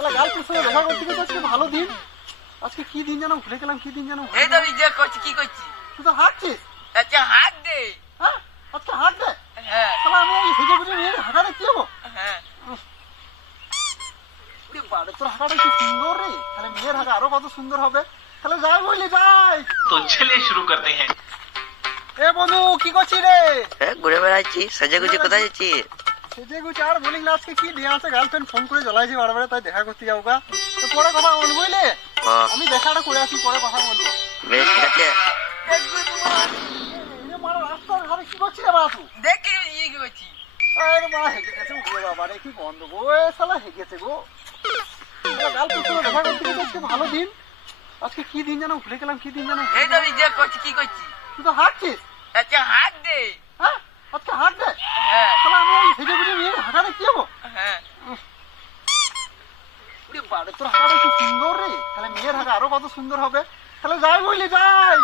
তাহলে গার্লফ্রেন্ড সঙ্গে দেখা করতে গেছে আজকে ভালো দিন। আজকে কি দিন জানো ভুলে গেলাম, কি দিন জানো? এই তো আমি যে করছি কি করছি। তুই তো হাঁটছিস। আচ্ছা হাত দে। হ্যাঁ আজকে হাঁট দে। হ্যাঁ তাহলে আমি এই হেঁটে ঘুরে মেয়ের হাঁটা দেখতে যাবো। হ্যাঁ বাড়ি তোর হাঁটাটা কি সুন্দর রে, তাহলে মেয়ের হাঁটা আরো কত সুন্দর হবে। তাহলে যাই বললি যাই। तो चलिए शुरू करते हैं। এ বন্ধু কি করছিস রে? ঘুরে বেড়াচ্ছি। সাজাগুজি কোথায় যাচ্ছিস? সেজে গুছে আর বলিস না, আজকে কি দিয়ে আছে গার্লফ্রেন্ড ফোন করে জ্বলাইছি বারবার, তাই দেখা করতে যাবো গা। তো পরে কথা বলবো বুঝলে, আমি দেখাটা করে আসি পরে কথা বলবো। বেশ ঠিক আছে। এই যে মারা রাস্তার ধারে কি করছিস রে বাবা তুই? দেখি ইয়ে কি করছি। আরে মা হেগে গেছে ওরে বাবা রে, কি বন্ধ গো, এ শালা হেগেছে গো। গার্লফ্রেন্ড সঙ্গে দেখা করতে গেছে আজকে ভালো দিন। আজকে কি দিন জানো ভুলে গেলাম, কি দিন জানো? এই তো আমি যে করছি কি করছি। তুই তো হাঁটছিস। আচ্ছা হাত দে। হ্যাঁ আজকে হাঁট দে। হ্যাঁ তাহলে আমি এই হেঁটে ঘুরে মেয়ের হাঁটা দেখতে যাবো। হ্যাঁ বাড়ি তোর হাঁটাটা কি সুন্দর রে, তাহলে মেয়ের হাঁটা আরো কত সুন্দর হবে। তাহলে যাই বললি যাই।